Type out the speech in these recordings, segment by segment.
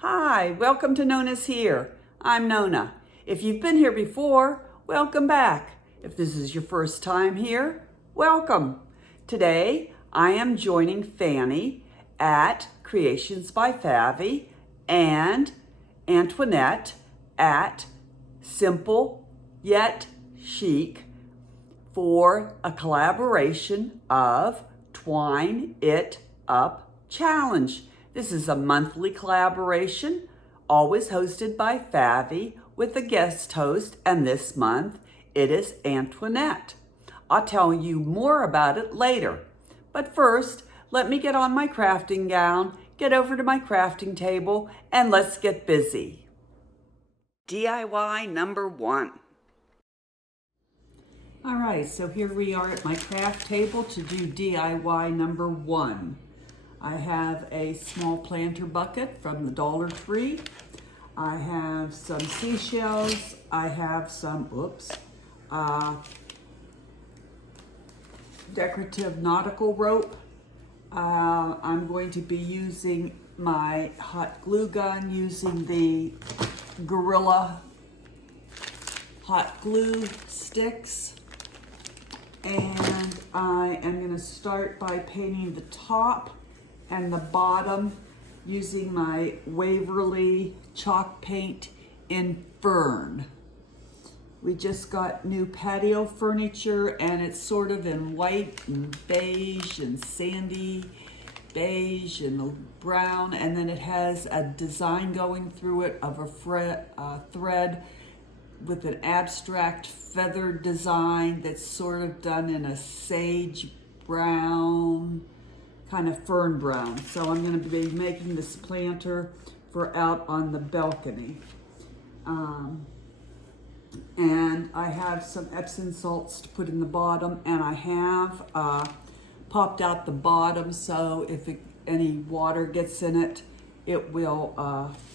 Hi, welcome to Nonnashere. I'm Nonna. If you've been here before, welcome back. If this is your first time here, welcome. Today, I am joining Fanny at Creations by Favy and Antoinette at Simple Yet Chic for a collaboration of Twine It Up Challenge. This is a monthly collaboration, always hosted by Favy with a guest host, and this month it is Antoinette. I'll tell you more about it later. But first, let me get on my crafting gown, get over to my crafting table, and let's get busy. DIY number 1. All right, so here we are at my craft table to do DIY number 1. I have a small planter bucket from the Dollar Tree. I have some seashells. I have some, decorative nautical rope. I'm going to be using my hot glue gun using the Gorilla hot glue sticks. And I am going to start by painting the top and the bottom using my Waverly chalk paint in Fern. We just got new patio furniture and it's sort of in white and beige and sandy beige and brown, and then it has a design going through it of a thread with an abstract feather design that's sort of done in a sage brown, kind of fern brown. So I'm going to be making this planter for out on the balcony. And I have some Epsom salts to put in the bottom, and I have popped out the bottom so if any water gets in it, it will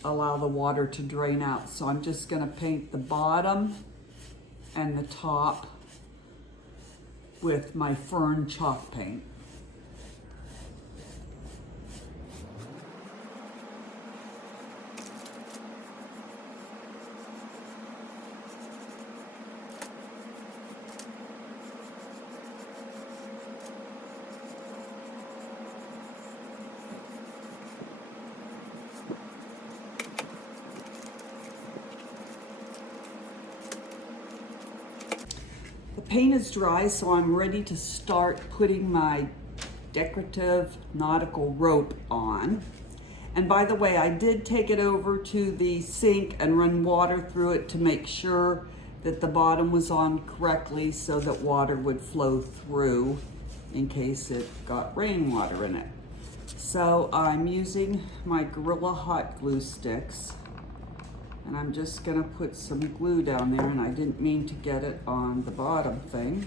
allow the water to drain out. So I'm just going to paint the bottom and the top with my Fern chalk paint. The paint is dry, so I'm ready to start putting my decorative nautical rope on. And by the way, I did take it over to the sink and run water through it to make sure that the bottom was on correctly so that water would flow through in case it got rainwater in it. So I'm using my Gorilla hot glue sticks. And I'm just gonna put some glue down there, and I didn't mean to get it on the bottom thing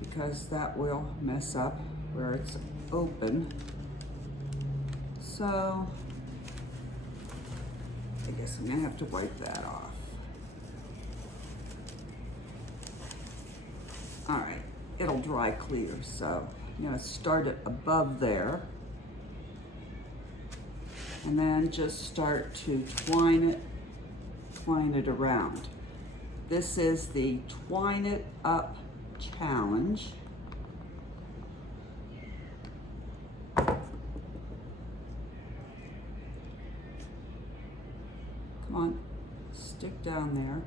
because that will mess up where it's open. So I guess I'm gonna have to wipe that off. All right, it'll dry clear. So I'm gonna start it above there and then just start to twine it around. This is the Twine It Up Challenge. Come on, stick down there.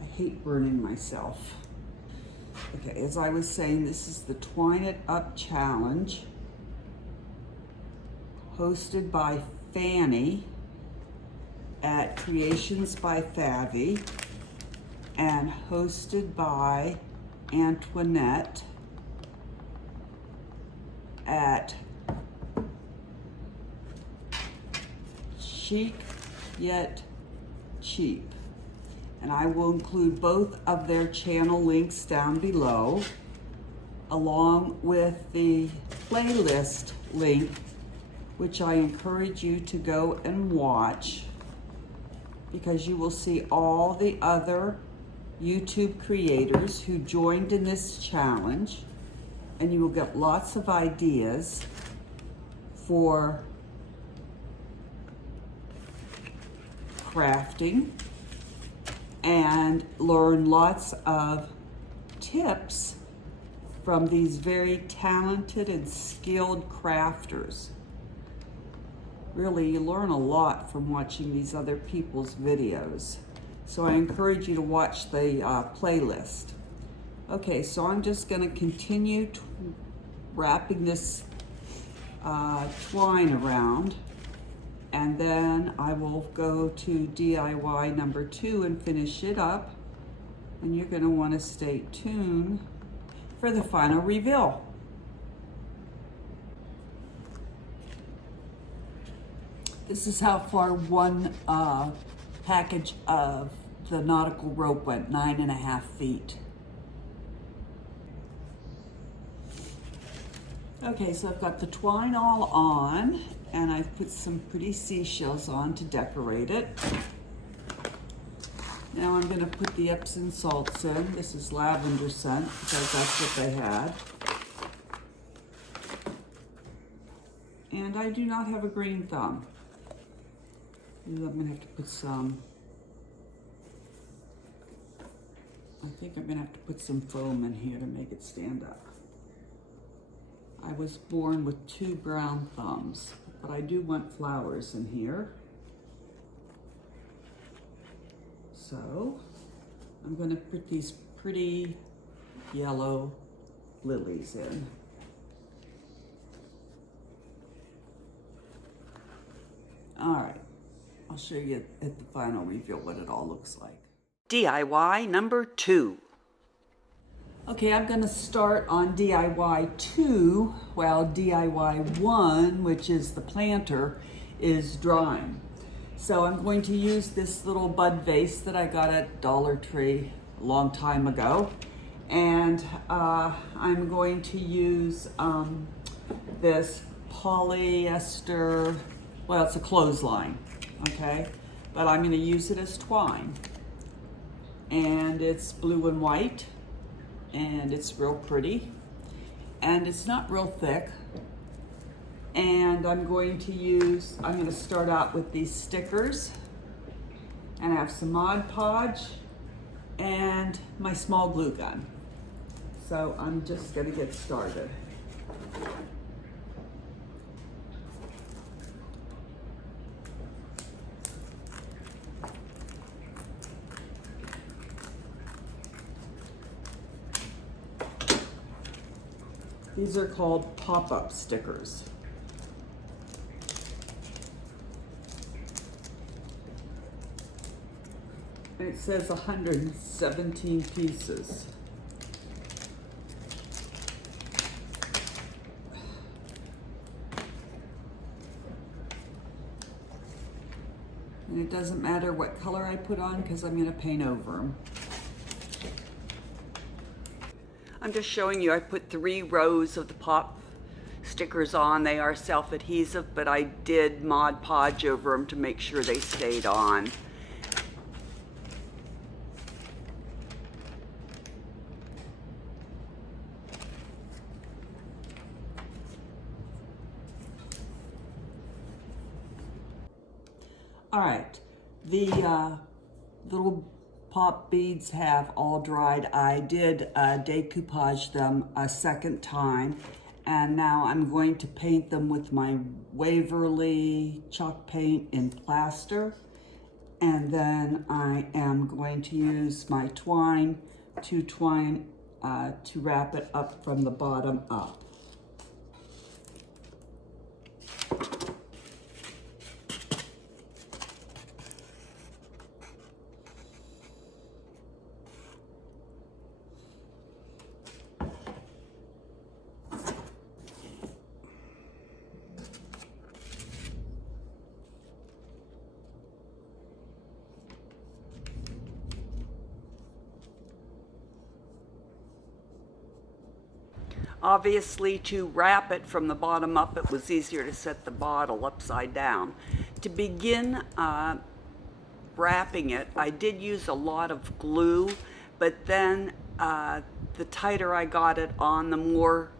I hate burning myself. Okay, as I was saying, this is the Twine It Up Challenge, hosted by Fanny at Creations by Favy and hosted by Antoinette at Chic Yet Cheap. And I will include both of their channel links down below, along with the playlist link, which I encourage you to go and watch, because you will see all the other YouTube creators who joined in this challenge, and you will get lots of ideas for crafting and learn lots of tips from these very talented and skilled crafters. Really, you learn a lot from watching these other people's videos. So I encourage you to watch the playlist. Okay, so I'm just gonna continue wrapping this twine around, and then I will go to DIY number 2 and finish it up. And you're gonna wanna stay tuned for the final reveal. This is how far one package of the nautical rope went, 9.5 feet. Okay, so I've got the twine all on, and I've put some pretty seashells on to decorate it. Now I'm gonna put the Epsom salts in. This is lavender scent, because that's what they had. And I do not have a green thumb. I'm gonna have to put some, I think I'm gonna have to put some foam in here to make it stand up. I was born with 2 brown thumbs, but I do want flowers in here. So I'm gonna put these pretty yellow lilies in. All right. I'll show you at the final reveal what it all looks like. DIY number 2. Okay, I'm gonna start on DIY 2 while DIY 1, which is the planter, is drying. So I'm going to use this little bud vase that I got at Dollar Tree a long time ago. And I'm going to use this polyester, well, it's a clothesline. Okay, but I'm going to use it as twine, and it's blue and white, and it's real pretty, and it's not real thick. And I'm going to start out with these stickers, and I have some Mod Podge and my small glue gun. So I'm just going to get started. These are called pop-up stickers. And it says 117 pieces. And it doesn't matter what color I put on because I'm going to paint over them. I'm just showing you, I put 3 rows of the pop stickers on. They are self-adhesive, but I did Mod Podge over them to make sure they stayed on. All right, the little pop beads have all dried. I did decoupage them a second time, and now I'm going to paint them with my Waverly chalk paint in plaster, and then I am going to use my twine to wrap it up from the bottom up. Obviously, to wrap it from the bottom up, it was easier to set the bottle upside down. To begin wrapping it, I did use a lot of glue, but then the tighter I got it on, the more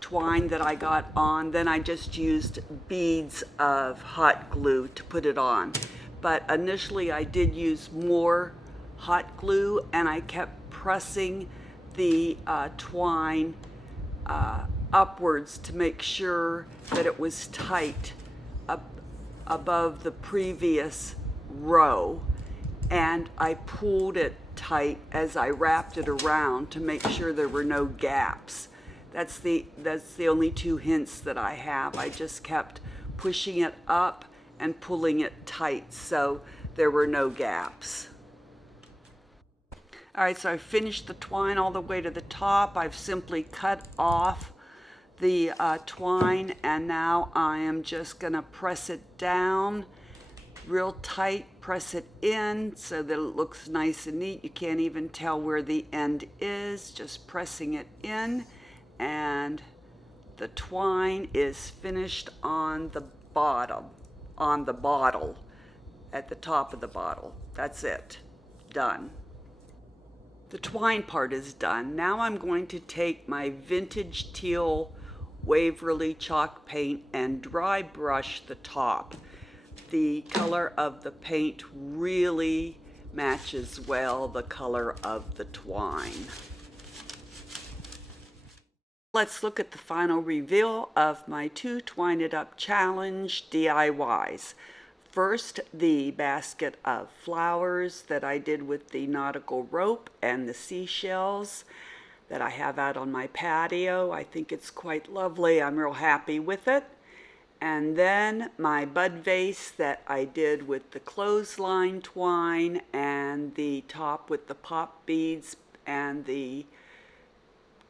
twine that I got on, then I just used beads of hot glue to put it on. but initially I did use more hot glue, and I kept pressing the twine upwards to make sure that it was tight above the previous row, and I pulled it tight as I wrapped it around to make sure there were no gaps. That's the only two hints that I have. I just kept pushing it up and pulling it tight so there were no gaps. All right, so I finished the twine all the way to the top. I've simply cut off the twine, and now I am just gonna press it down real tight, press it in so that it looks nice and neat. You can't even tell where the end is, just pressing it in, and the twine is finished on the bottom, on the bottle, at the top of the bottle. That's it, done. The twine part is done. Now I'm going to take my vintage teal Waverly chalk paint and dry brush the top. The color of the paint really matches well the color of the twine. Let's look at the final reveal of my 2 Twine It Up Challenge DIYs. First, the basket of flowers that I did with the nautical rope and the seashells that I have out on my patio. I think it's quite lovely. I'm real happy with it. And then my bud vase that I did with the clothesline twine and the top with the pop beads and the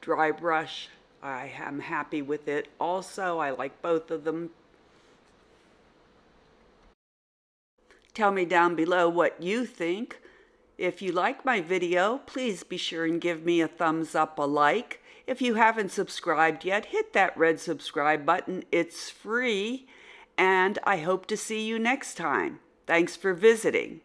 dry brush. I am happy with it also. I like both of them. Tell me down below what you think. If you like my video, please be sure and give me a thumbs up, a like. If you haven't subscribed yet, hit that red subscribe button. It's free, and I hope to see you next time. Thanks for visiting.